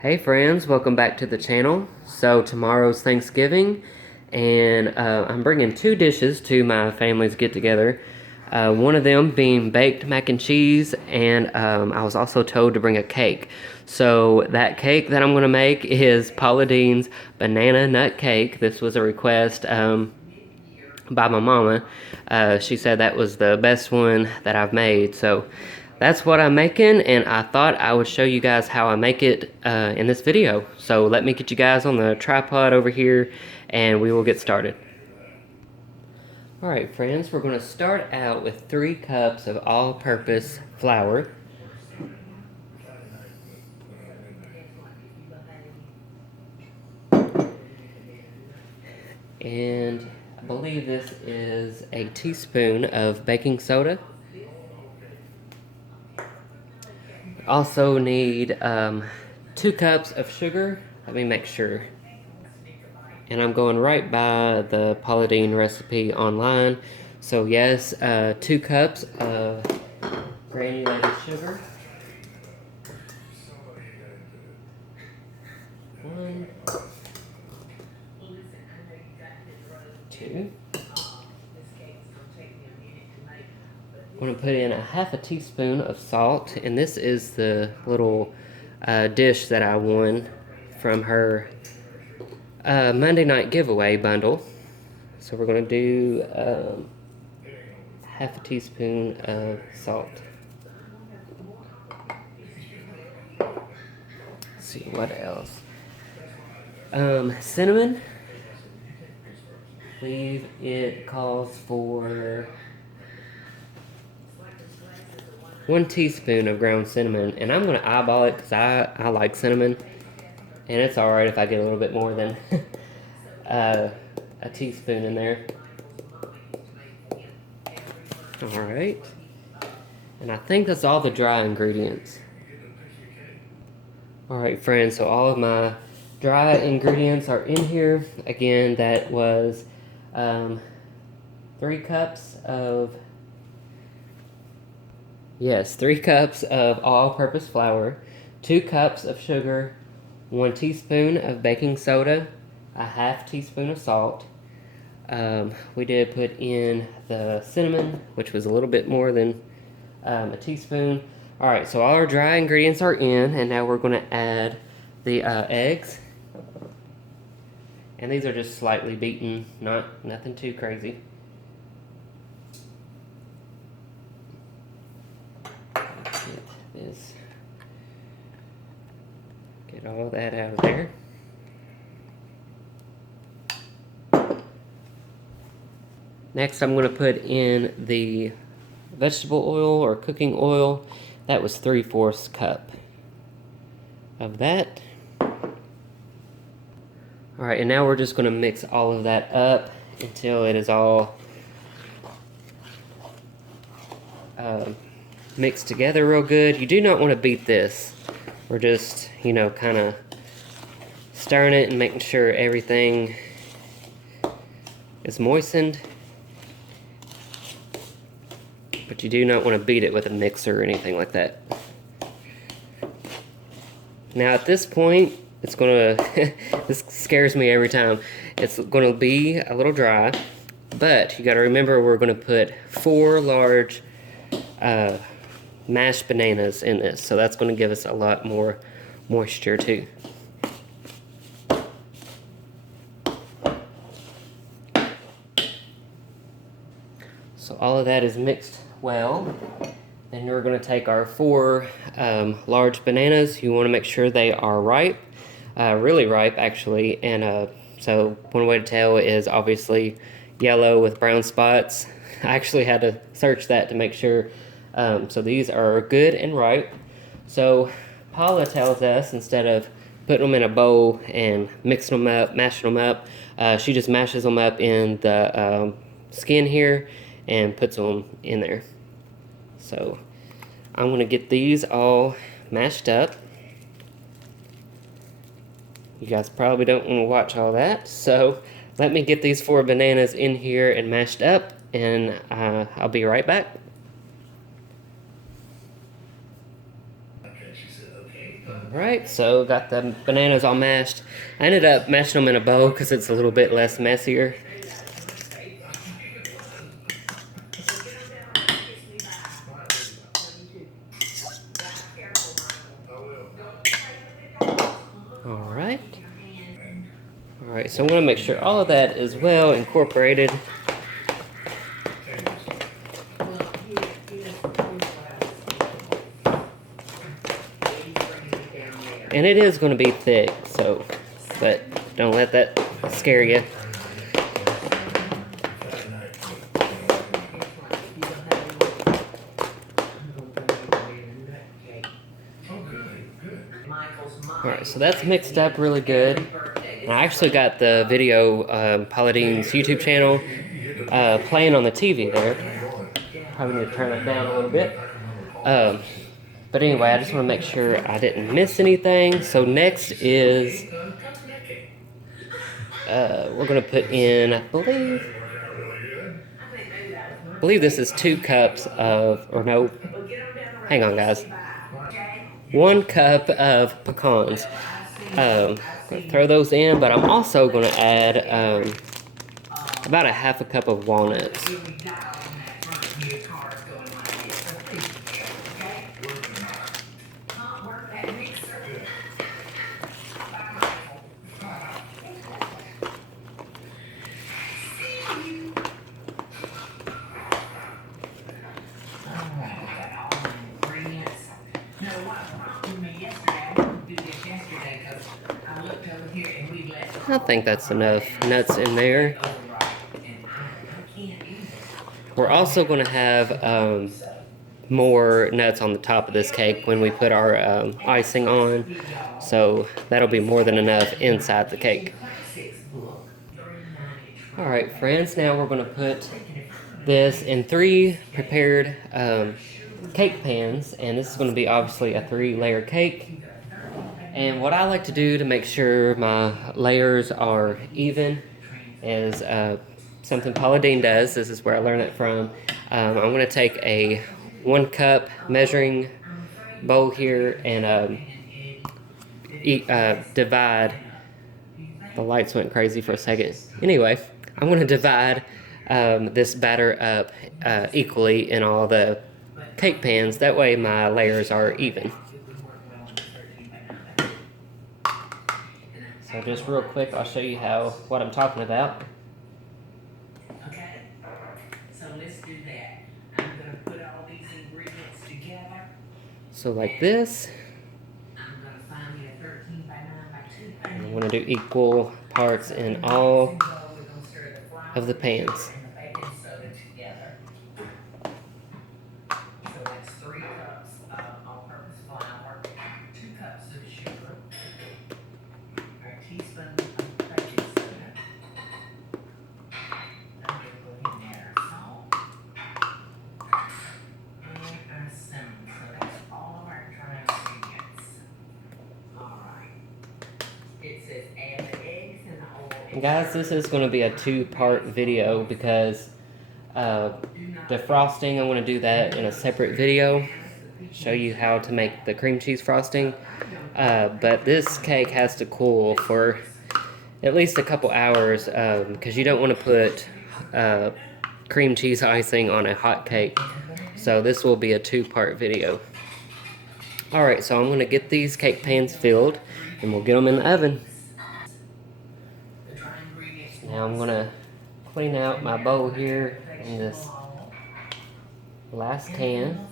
Hey friends, welcome back to the channel. So tomorrow's Thanksgiving, and I'm bringing two dishes to my family's get-together. One of them being baked mac and cheese, and I was also told to bring a cake. So that cake that I'm going to make is Paula Deen's banana nut cake. This was a request by my mama. She said that was the best one that I've made. So that's what I'm making, and I thought I would show you guys how I make it in this video. So let me get you guys on the tripod over here, and we will get started. Alright friends, we're going to start out with 3 cups of all-purpose flour. And I believe this is a teaspoon of baking soda. Also need 2 cups of sugar. Let me make sure. And I'm going right by the Paula Deen recipe online. So yes, 2 cups of granulated sugar. 1, 2. I'm going to put in a half a teaspoon of salt, and this is the little dish that I won from her Monday night giveaway bundle. So we're going to do half a teaspoon of salt. Let's see what else. Cinnamon. I believe it calls for 1 teaspoon of ground cinnamon, and I'm going to eyeball it because I like cinnamon, and it's alright if I get a little bit more than a teaspoon in there. Alright, and I think that's all the dry ingredients. Alright friends, so all of my dry ingredients are in here. Again, that was 3 cups of 3 cups of all-purpose flour, 2 cups of sugar, 1 teaspoon of baking soda, a half teaspoon of salt. We did put in the cinnamon, which was a little bit more than a teaspoon. Alright, so all our dry ingredients are in, and now we're going to add the eggs. And these are just slightly beaten, nothing too crazy. Get all that out of there. Next, I'm going to put in the vegetable oil or cooking oil. That was 3/4 cup of that. Alright, and now we're just going to mix all of that up until it is all mixed together real good. You do not want to beat this. We're just, kind of stirring it and making sure everything is moistened. But you do not want to beat it with a mixer or anything like that. Now at this point, it's going to, this scares me every time. It's going to be a little dry, but you got to remember we're going to put 4 large mashed bananas in this. So that's going to give us a lot more moisture too. So all of that is mixed well. Then we're going to take our 4 large bananas. You want to make sure they are ripe, really ripe actually. And so one way to tell is obviously yellow with brown spots. I actually had to search that to make sure. So these are good and ripe. So Paula tells us instead of putting them in a bowl and mixing them up, mashing them up, she just mashes them up in the skin here and puts them in there. So I'm going to get these all mashed up. You guys probably don't want to watch all that, so let me get these 4 bananas in here and mashed up, and I'll be right back. Alright, so got the bananas all mashed. I ended up mashing them in a bowl because it's a little bit less messier. Alright. Alright, so I'm going to make sure all of that is well incorporated. And it is going to be thick, so, but don't let that scare you. Alright, so that's mixed up really good. And I actually got the video, Paula Deen's YouTube channel, playing on the TV there. Probably need to turn that down a little bit. But anyway, I just want to make sure I didn't miss anything. So next is, we're going to put in, I believe this is 2 cups of, or no, hang on guys. 1 cup of pecans. Throw those in, but I'm also going to add about a half a cup of walnuts. I think that's enough nuts in there. We're also going to have more nuts on the top of this cake when we put our icing on, so that'll be more than enough inside the cake. Alright friends, now we're going to put this in 3 prepared cake pans, and this is going to be obviously a 3-layer cake. And what I like to do to make sure my layers are even is something Paula Deen does. This is where I learned it from. I'm going to take a 1 cup measuring bowl here and divide. The lights went crazy for a second. Anyway, I'm going to divide this batter up equally in all the cake pans. That way my layers are even. So just real quick, I'll show you what I'm talking about. Okay, so let's do that. I'm going to put all these ingredients together. So like this. I'm going to find me a 13 by 9 by 2. I'm going to do equal parts in all of the pans. So that's 3 cups of all-purpose flour, 2 cups of sugar, teaspoon of baking soda. I'm going to go in there salt and our cinnamon. So that's all of our dry ingredients. Alright. It says add the eggs and the oil. And guys, this is going to be a 2-part video because defrosting, I'm going to do that in a separate video. Show you how to make the cream cheese frosting. But this cake has to cool for at least a couple hours because you don't want to put cream cheese icing on a hot cake. So this will be a 2-part video. Alright, so I'm going to get these cake pans filled and we'll get them in the oven. Now I'm going to clean out my bowl here in this last can.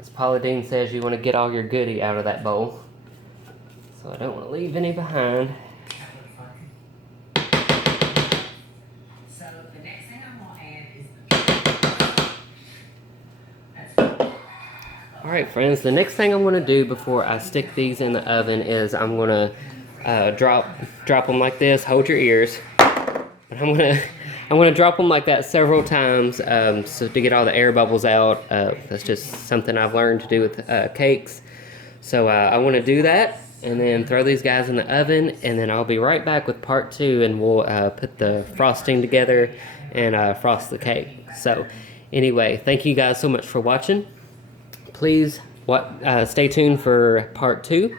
As Paula Deen says, you want to get all your goodie out of that bowl. So I don't want to leave any behind. Alright friends, the next thing I'm going to do before I stick these in the oven is I'm going to drop them like this. Hold your ears. But I'm going to drop them like that several times so to get all the air bubbles out. That's just something I've learned to do with cakes. So I want to do that and then throw these guys in the oven, and then I'll be right back with part 2 and we'll put the frosting together and frost the cake. So anyway, thank you guys so much for watching. Please stay tuned for part 2.